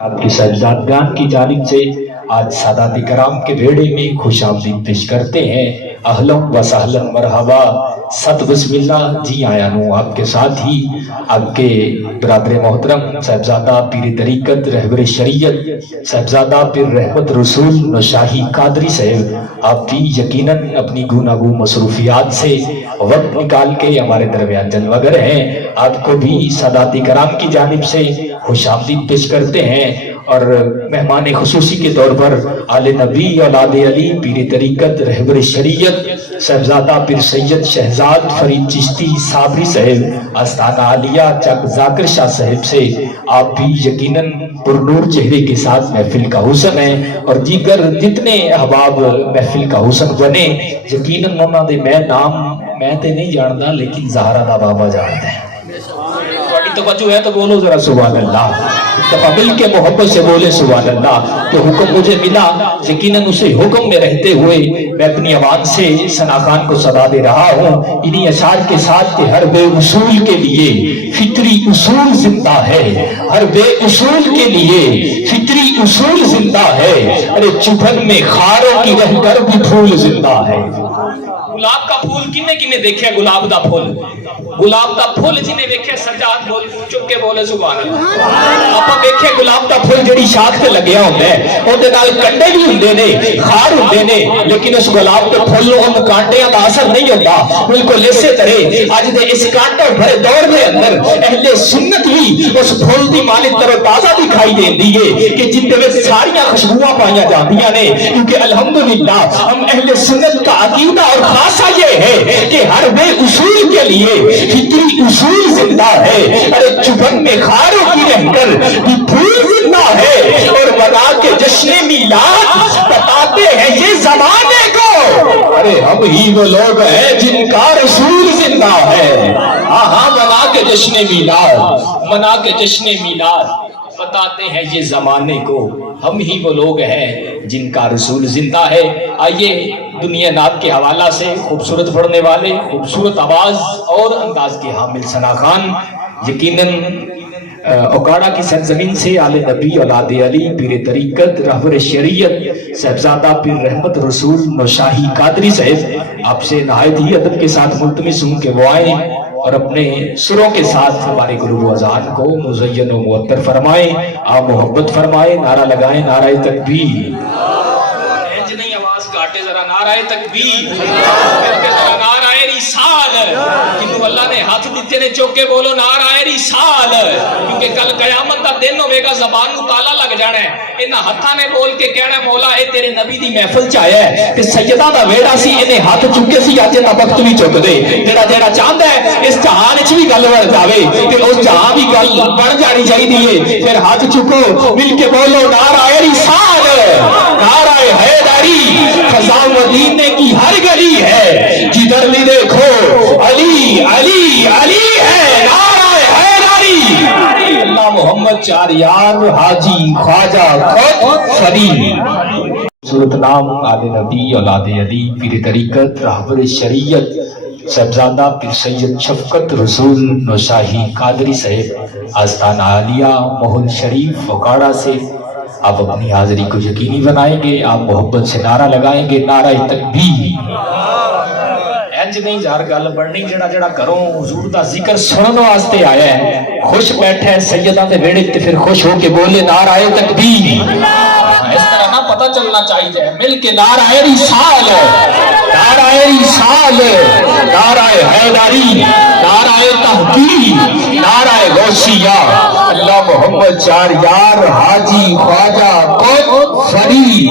आपके साहिबजादगान की जानिब से आज सादात कराम के बेड़े में खुश आमदीद पेश करते हैं। अहलम व सहलन मरहबा सत बिस्मिल्लाह। जी आया हूँ आपके साथ ही आपके बरादर मोहतरम साहिबजादा पीर तरीकत रहबर शरीयत साहिबजादा पीर रहमत रसूल नौशाही कादरी साहब, आप भी यकीनन अपनी गुनागू मसरूफियात से वक्त निकाल के हमारे दरमियान जलवागर हैं। आपको भी सादात कराम की जानिब से खुश आमदीद पेश करते हैं और मेहमान खुसूसी के तौर पर आले नबी औलाद अली पीर तरीकत रहबर शरीयत साहिबजादा पीर सैयद शहजाद फरीद चिश्ती साबरी साहब आस्थाना आलिया चक जाकिर शाह साहब से आप भी यकीनन पुरनूर चेहरे के साथ महफिल का हुसन है और दीगर जितने अहबाब महफिल का हुसन बने यकीनन उन्होंने मैं नाम मैं तो नहीं जानता लेकिन ज़हरा दा बाबा जानते हैं। तवज्जो है तो बोलो जरा सुभान अल्लाह। दफा मिल के मोहब्बत से बोले सुभान अल्लाह। तो हुक्म मुझे मिला, यकीनन उसे हुक्म में रहते हुए मैं अपनी आवाज से सना खान को सदा दे रहा हूँ इन्हीं अशार के साथ के हर बे उसूल के लिए फितरी उसूल जिंदा है, हर बे उसूल के लिए फितरी उसूल जिंदा है। अरे चुभन में खारों की रहकर भी फूल जिंदा है। गुलाब का फूल किन्ने किन्ने देखे? गुलाब का फूल, गुलाब का फूल जिन्हें देखे सजाद बोल चुप के बोले सुभान अल्लाह। ਆਪਾਂ ਵੇਖੇ ਗੁਲਾਬ ਦਾ ਫੁੱਲ ਜਿਹੜੀ ਸ਼ਾਖ ਤੇ ਲੱਗਿਆ ਹੁੰਦਾ ਹੈ ਉਹਦੇ ਨਾਲ ਕੰਡੇ ਵੀ ਹੁੰਦੇ ਨੇ, ਖਾਰ ਹੁੰਦੇ ਨੇ, ਲੇਕਿਨ ਉਸ ਗੁਲਾਬ ਦੇ ਫੁੱਲ ਨੂੰ ਕਾਂਟਿਆਂ ਦਾ ਅਸਰ ਨਹੀਂ ਹੁੰਦਾ। ਬਿਲਕੁਲ ਇਸੇ ਤਰ੍ਹਾਂ ਅੱਜ ਦੇ ਇਸ ਕਾਂਟੇ ਭਰੇ ਦੌਰ ਦੇ ਅੰਦਰ ਅਹਿਲੇ ਸੁन्नत ਵੀ ਉਸ ਫੁੱਲ ਦੀ ਮਾਲਿਕ ਤਰੋ ਤਾਜ਼ਾ ਦਿਖਾਈ ਦਿੰਦੀ ਹੈ ਕਿ ਜਿੰਦੇ ਵਿੱਚ ਸਾਰੀਆਂ ਖੁਸ਼ਬੂਆਂ ਪਾਈਆਂ ਜਾਂਦੀਆਂ ਨੇ क्योंकि अल्हम्दुलिल्लाह हम अहले सुन्नत का अकीदा और खासा ये है कि हर बे उसूल के लिए फितरी उसूल जिंदा है। अरे चुभन में खारों की रहकर भी फूल जिंदा है और बना के जश्न मिलाद बताते हैं ये जमाने को। अरे हम ही वो लोग हैं जिनका रसूल जिंदा है। हाँ बना के जश्न मिलाद, मना के जश्न मिलाद बताते हैं ये जमाने को। हम ही वो लोग हैं जिनका रसूल जिंदा है। आइए दुनिया नात के हवाला से खूबसूरत पढ़ने वाले खूबसूरत आवाज और अंदाज के हामिल सना खान यकीनन ओकाड़ा की सरजमीन से आले नबी औलाद अली पीर तरीकत रहबर शरीयत साहिबजादा पीर रहमत रसूल नौशाही कादरी साहब आपसे नहायत ही अदब के साथ मुल्तमिस हूं कि वो आए और अपने सुरों के साथ हमारे गुरु अजान को मुज़य्यन व मुअत्तर फरमाए, आप मोहब्बत फरमाए। नारा लगाए नाराए तकबीर। नहीं आवाज काटे जरा नाराए तकबीर, जरा नाराए रिसाल। किन्नू अल्लाह ने हाथ दिते ने चौके बोलो नाराए रिसाल, क्योंकि कल कयामत का दिन होगा जबान को ताला लग जाना है। इन्हां हत्थां ने बोल के कहना मौला ए तेरे नबी दी महफिल च आया है ते सैयदा दा वेड़ा सी इन्हें हाथ चुके सी अज दा वक्त भी चुक दे। जेड़ा जेड़ा चाहता है इस जहान च भी गल बन जावे ते उस जहां भी गल बन जानी चाहिए। फिर हाथ चुको मिल के बोलो नाराए रिसाल, नाराए हैदरी। खज़ा मदीने की हर गली है जिधर भी देखो अली अली अली है। नाराए हैदरी। अल्लाह मोहम्मद चार यार हाजी ख्वाजा खुद फरीद। सूरत नाम आले नबी औलाद अली पीर तरीकत रहबर शरीयत साहिबजादा पीर सैयद शफकत रसूल नौशाही कादरी साहब आस्थाना आलिया मोहन शरीफ ओकाड़ा से आप अपनी हाजिरी को यकीनी बनाएंगे। आप मोहब्बत से नारा लगाएंगे नारा तकबीर। इंज नहीं यार गल बननी जेड़ा जेड़ा करो हुजूर दा जिक्र सुनने वास्ते आया है खुश बैठा है सैयदा दे वेड़े ते फिर खुश होके बोले नाराए तकबीर। इस तरह ना पता चलना चाहिए मिल के नाराए रिसाल, नाराए रिसाल, नाराए हैदरी, नाराए तहकीर, नाराए गौसिया। अल्लाह मोहम्मद चार यार हाजी ख्वाजा खुद फरीद।